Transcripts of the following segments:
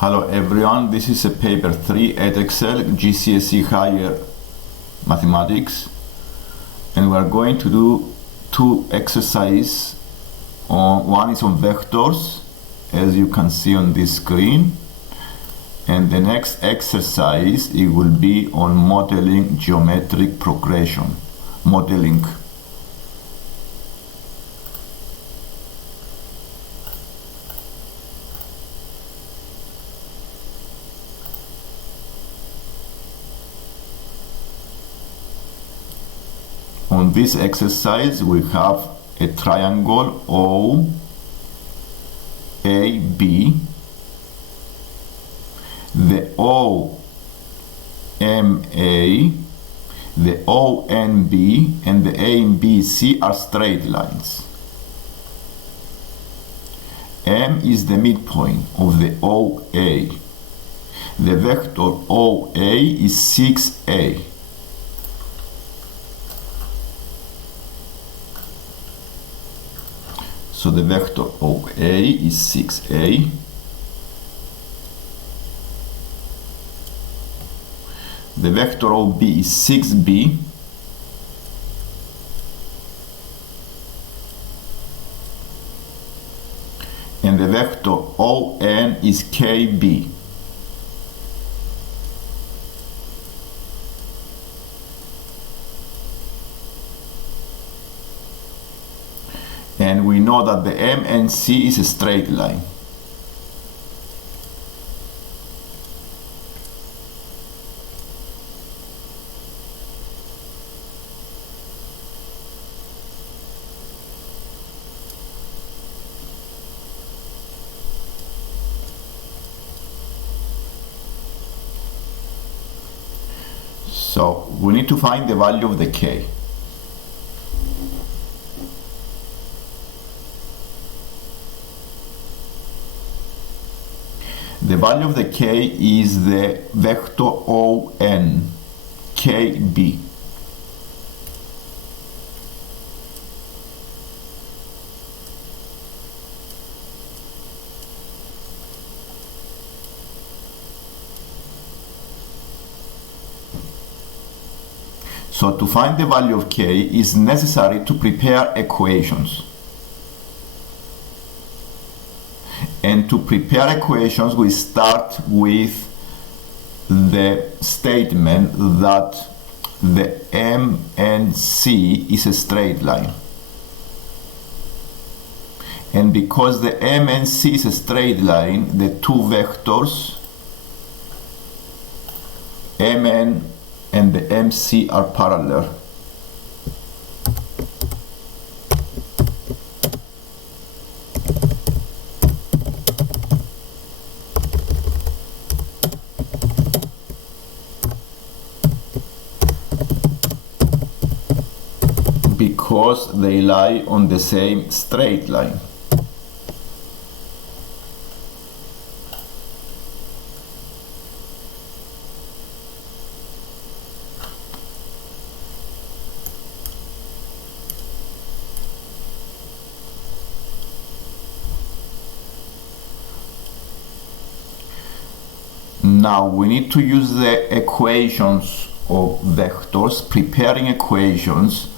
Hello everyone, this is a paper 3 at Excel GCSE Higher Mathematics, and we are going to do two exercises. One is on vectors, as you can see on this screen, and the next exercise it will be on modeling geometric progression. Modeling. On this exercise, we have a triangle OAB. The OMA, the ONB, and the ABC are straight lines. M is the midpoint of the OA. The vector OA is 6A. So the vector OA is 6A. The vector OB is 6B. And the vector ON is KB. And we know that the MNC is a straight line. So we need to find the value of the K. The value of the K is the vector ON, KB. So to find the value of K is necessary to prepare equations. And to prepare equations, we start with the statement that the MNC is a straight line. And because the MNC is a straight line, the two vectors MN and the MC are parallel. Because they lie on the same straight line. Now we need to use the equations of vectors, preparing equations,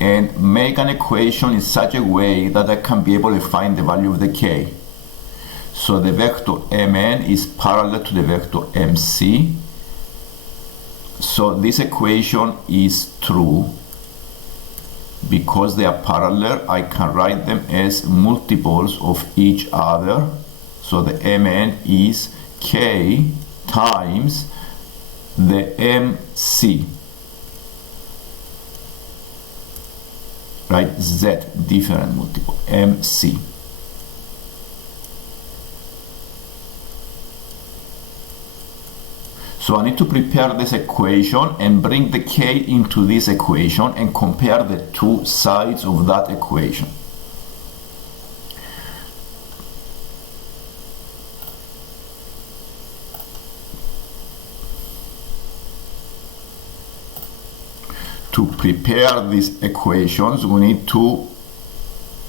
and make an equation in such a way that I can be able to find the value of the K. So the vector Mn is parallel to the vector MC. So this equation is true. Because they are parallel, I can write them as multiples of each other. So the Mn is K times the MC. Right, Z, different multiple, MC. So I need to prepare this equation and bring the K into this equation and compare the two sides of that equation. To prepare these equations, we need to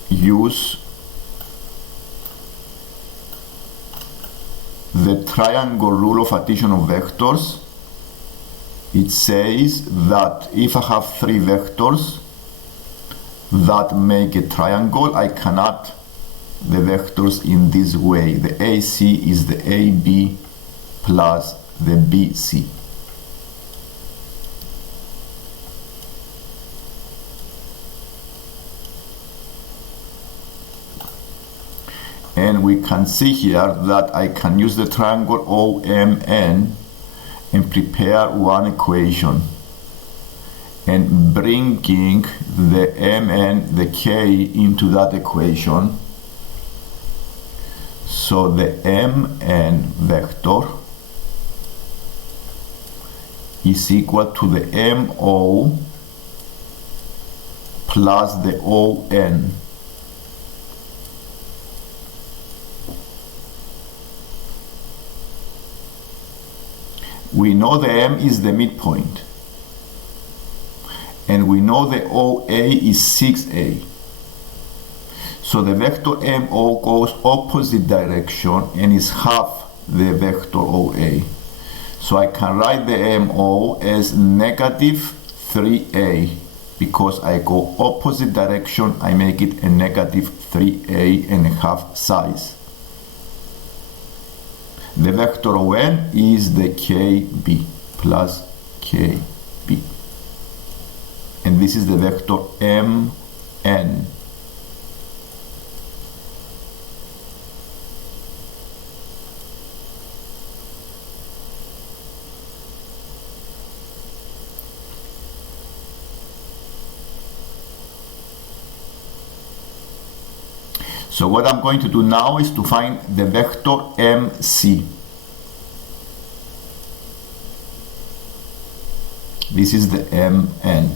use the triangle rule of addition of vectors, it says that if I have three vectors that make a triangle, I can add the vectors in this way. The AC is the AB plus the BC. And we can see here that I can use the triangle OMN and prepare one equation, and bringing the MN, the K, into that equation. So the MN vector is equal to the MO plus the ON. We know the M is the midpoint, and we know the OA is 6A. So the vector MO goes opposite direction and is half the vector OA. So I can write the MO as negative 3A. Because I go opposite direction, I make it a negative 3A and a half size. The vector ON is the KB plus KB. And this is the vector MN. So what I'm going to do now is to find the vector MC. This is the MN.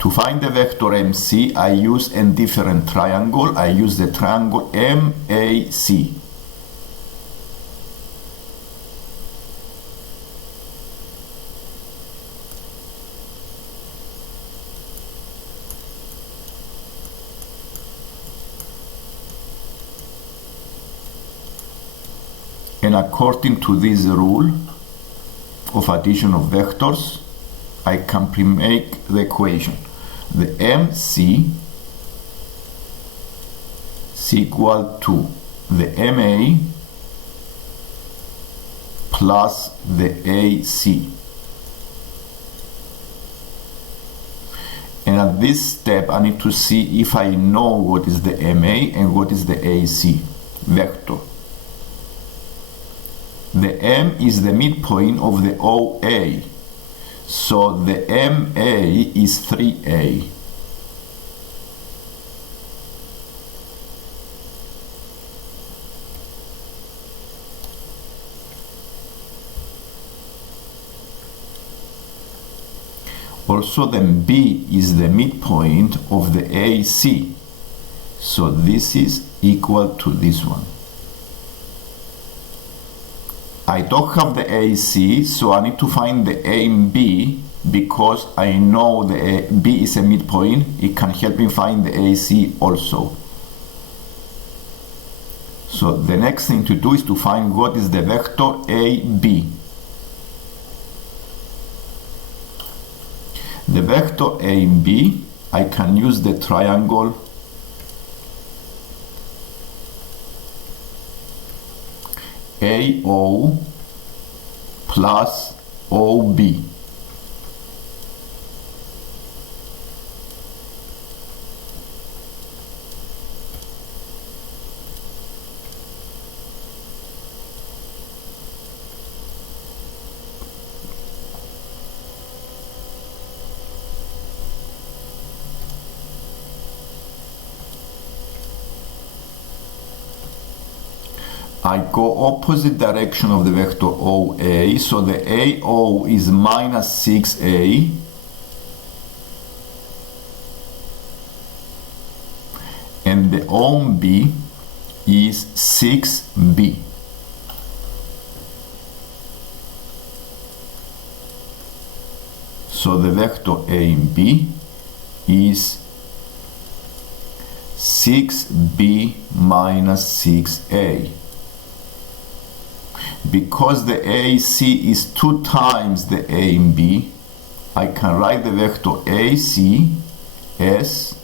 To find the vector MC, I use a different triangle. I use the triangle MAC. And according to this rule of addition of vectors, I can pre-make the equation. The MC is equal to the MA plus the AC. And at this step, I need to see if I know what is the MA and what is the AC vector. The M is the midpoint of the OA, so the MA is 3A. Also, then B is the midpoint of the AC, so this is equal to this one. I don't have the AC, so I need to find the A and B, because I know the B is a midpoint. It can help me find the AC also. So the next thing to do is to find what is the vector AB. The vector AB, I can use the triangle AO plus OB. I go opposite direction of the vector OA, so the AO is minus 6A, and the OB is 6B. So the vector AB is 6b minus 6a. Because the AC is 2 times the A and B, I can write the vector AC as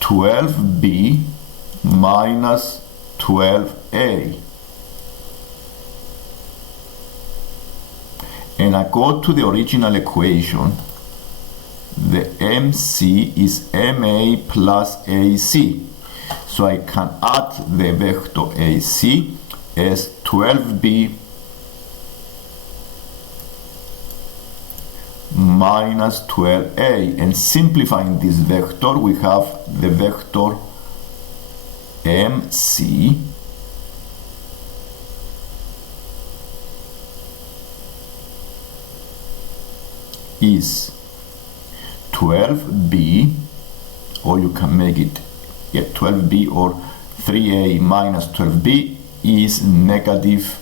12b minus 12a. And I go to the original equation. The MC is MA plus AC. So I can add the vector AC as 12b minus 12a, and simplifying this vector we have the vector MC is 12b, or you can make it 12b, or 3a minus 12b is negative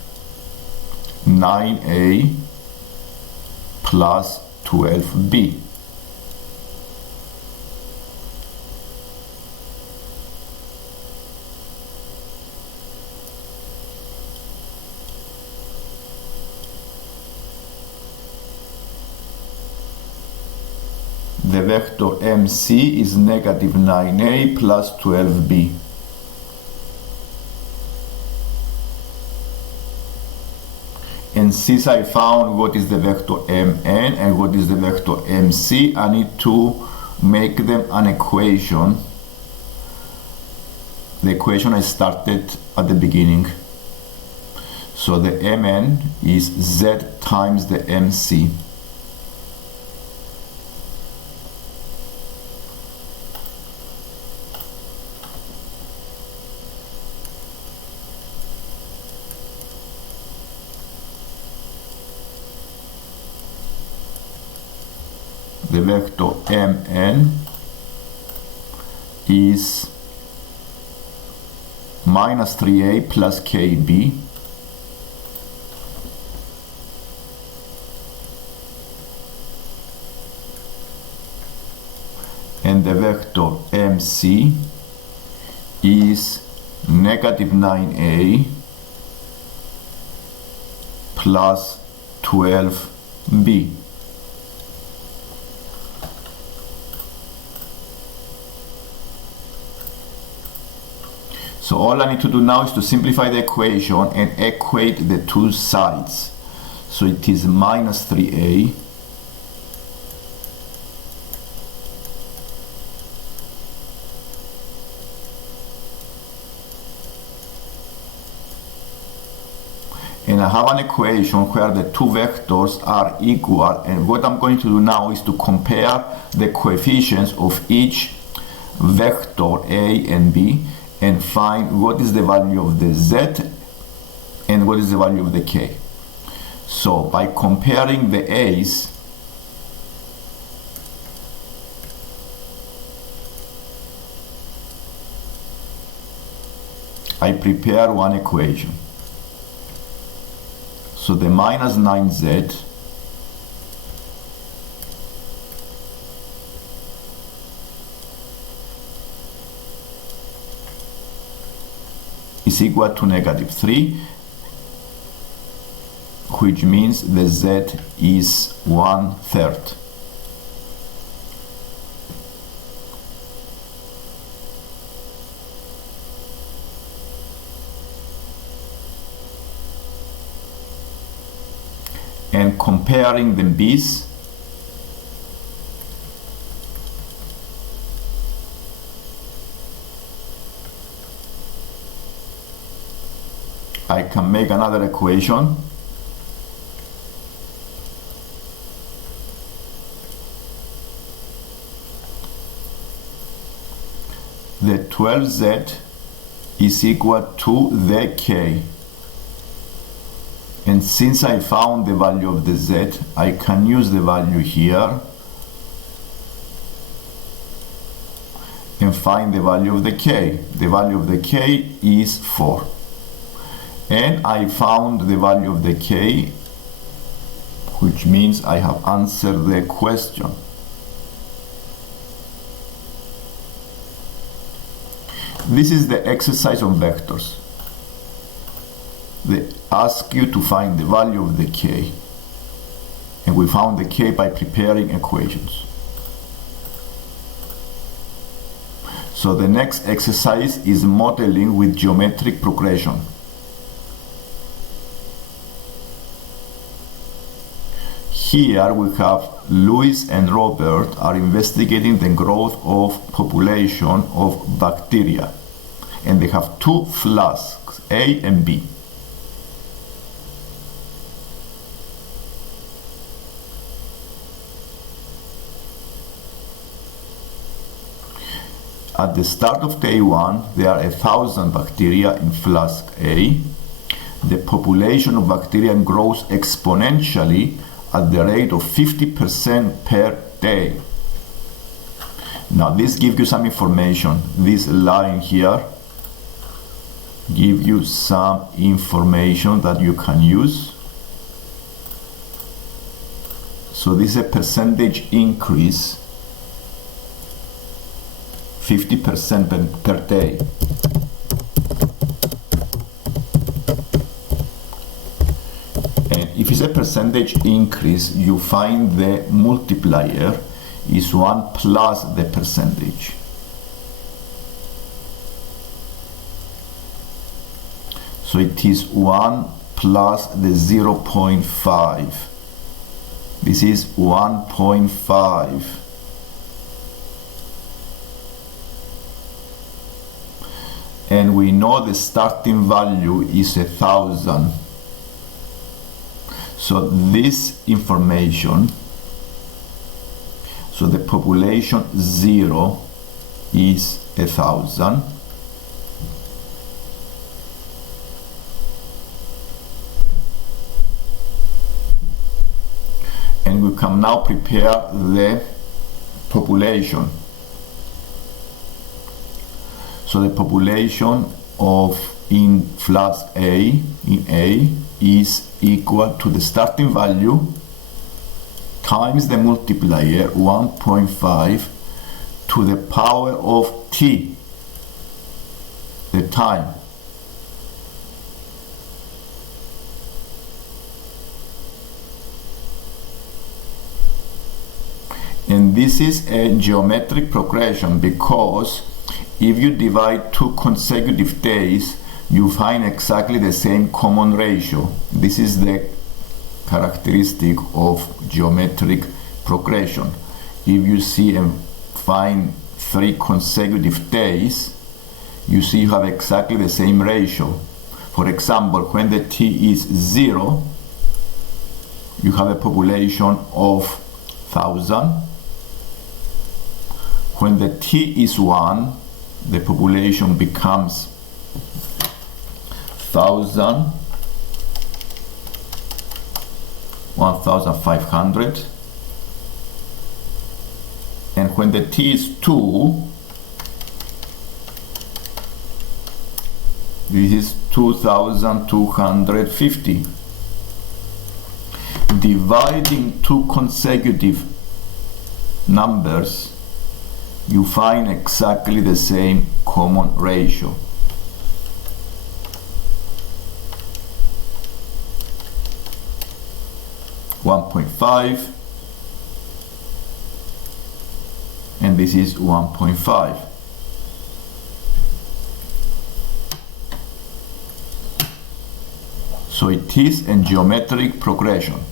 9a plus 12b. The vector MC is negative 9a plus 12b. And since I found what is the vector Mn and what is the vector Mc, I need to make them an equation. The equation I started at the beginning. So the Mn is Z times the Mc. The vector Mn is minus 3a plus kb, and the vector Mc is negative 9a plus 12b. So all I need to do now is to simplify the equation and equate the two sides. So it is minus 3a and I have an equation where the two vectors are equal, and what I'm going to do now is to compare the coefficients of each vector A and B and find what is the value of the Z and what is the value of the K. So by comparing the A's, I prepare one equation. So the minus 9Z is equal to negative 3, which means the Z is 1/3. And comparing the B's, I can make another equation. The 12Z is equal to the K. And since I found the value of the Z, I can use the value here and find the value of the K. The value of the K is 4. And I found the value of the K, which means I have answered the question. This is the exercise on vectors. They ask you to find the value of the k, and we found the k by preparing equations. So the next exercise is modeling with geometric progression. Here we have Louis and Robert are investigating the growth of population of bacteria, and they have two flasks, A and B. At the start of day 1, there are 1,000 bacteria in flask A. The population of bacteria grows exponentially at the rate of 50% per day. Now this gives you some information. This line here gives you some information that you can use. So this is a percentage increase, 50% per day. If it's a percentage increase, you find the multiplier is 1 plus the percentage. So it is 1 plus the 0.5. This is 1.5. And we know the starting value is 1,000. So this information, so the population 0 is 1,000. And we can now prepare the population. So the population of in flask A, in A, is equal to the starting value times the multiplier 1.5 to the power of t, the time. And this is a geometric progression because if you divide 2 consecutive days, you find exactly the same common ratio. This is the characteristic of geometric progression. If you see and find 3 consecutive days, you see you have exactly the same ratio. For example, when the t is 0, you have a population of 1,000. When the t is 1, the population becomes 1,000, 1,500, and when the t is 2, this is 2,250. Dividing 2 consecutive numbers, you find exactly the same common ratio. .5, and this is 1.5. So it is a geometric progression.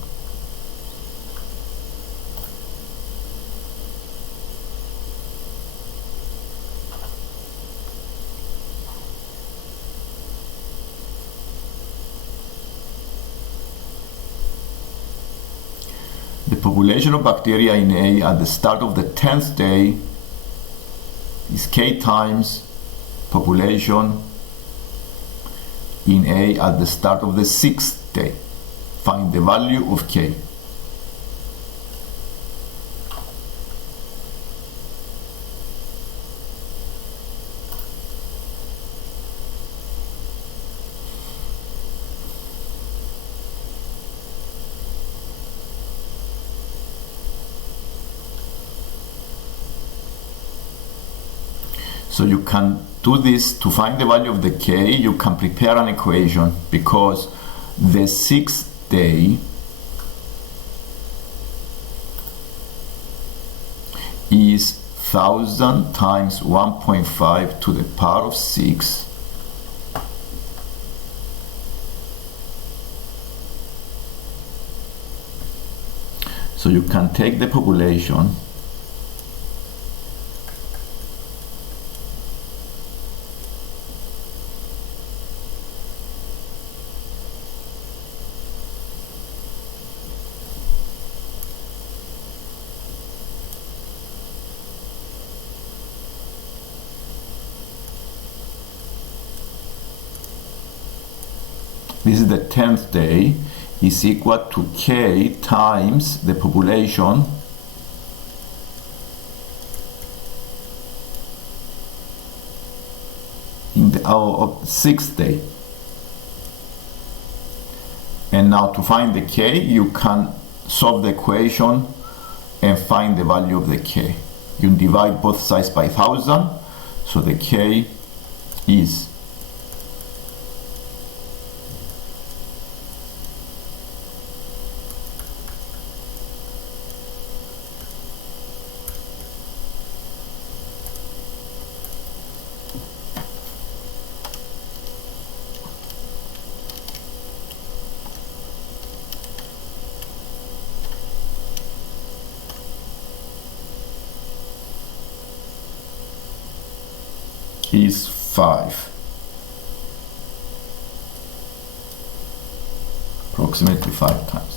The population of bacteria in A at the start of the 10th day is K times population in A at the start of the 6th day. Find the value of K. So you can do this to find the value of the k. You can prepare an equation, because the 6th day is 1000 times 1.5 to the power of 6 . So you can take the population this is the 10th day, is equal to k times the population in the 6th day. And now to find the k, you can solve the equation and find the value of the k. You divide both sides by 1000, so the k is is 5, approximately 5 times.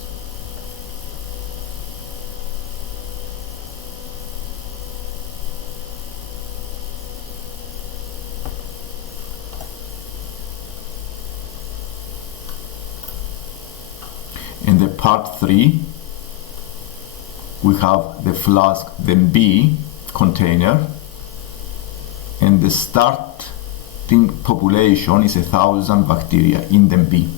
In the part 3, we have the flask, the B container, and the starting population is 1000 bacteria in the B.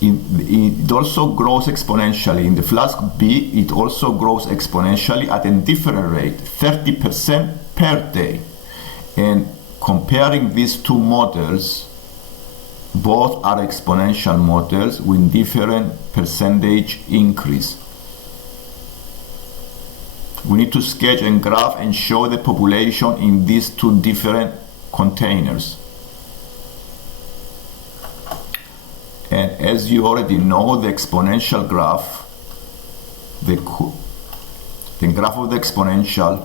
It also grows exponentially. In the flask B, it also grows exponentially at a different rate, 30% per day. And comparing these two models, both are exponential models with different percentage increase. We need to sketch and graph and show the population in these two different containers. And as you already know, the exponential graph, the graph of the exponential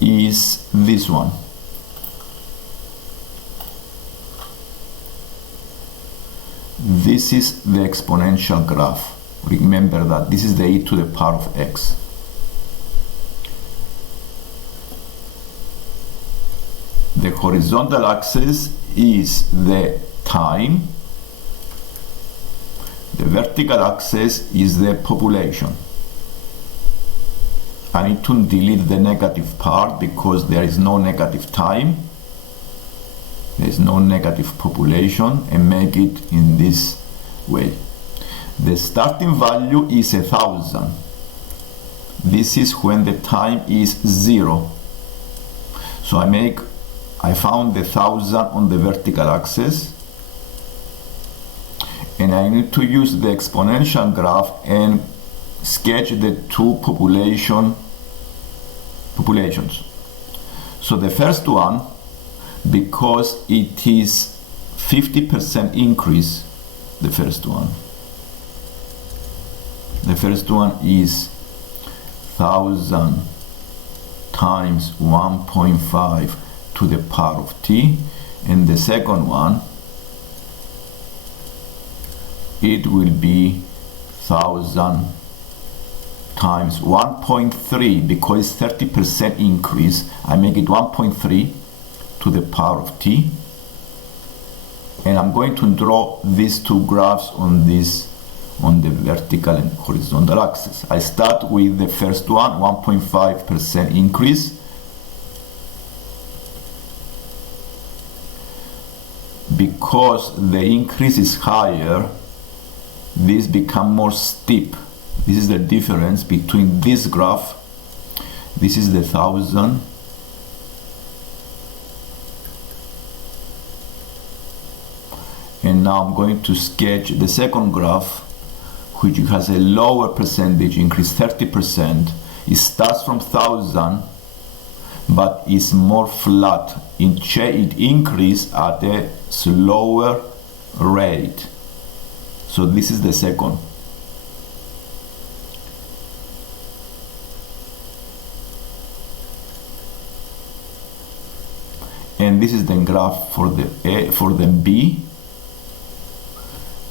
is this one. This is the exponential graph. Remember that this is the e to the power of x. The horizontal axis is the time. The vertical axis is the population. I need to delete the negative part because there is no negative time. There is no negative population, and make it in this way. The starting value is 1000. This is when the time is 0. So I found the 1000 on the vertical axis, and I need to use the exponential graph and sketch the two populations. So the first one, because it is 50% increase, the first one is 1000 times 1.5 to the power of t, and the second one, it will be 1000 times 1.3, because it's 30% increase. I make it 1.3 to the power of t, and I'm going to draw these two graphs on the vertical and horizontal axis. I start with the first one, 1.5% increase. Because the increase is higher, this becomes more steep. This is the difference between this graph. This is the 1000, And now I'm going to sketch the second graph, which has a lower percentage increase, 30%. It starts from 1,000, but is more flat. It increases at a slower rate. So this is the second. And this is the graph for the B,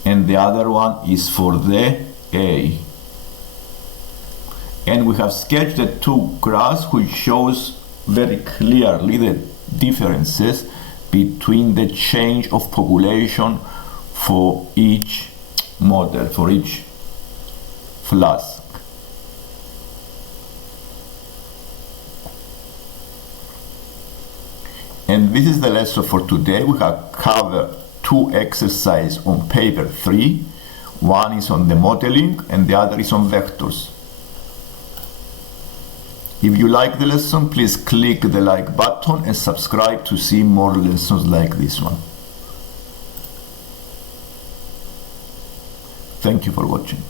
and the other one is for the A. And we have sketched the two graphs, which shows very clearly the differences between the change of population for each model, for each flask. And this is the lesson for today. We have covered two exercises on paper 3. One is on the modeling and the other is on vectors. If you like the lesson, please click the like button and subscribe to see more lessons like this one. Thank you for watching.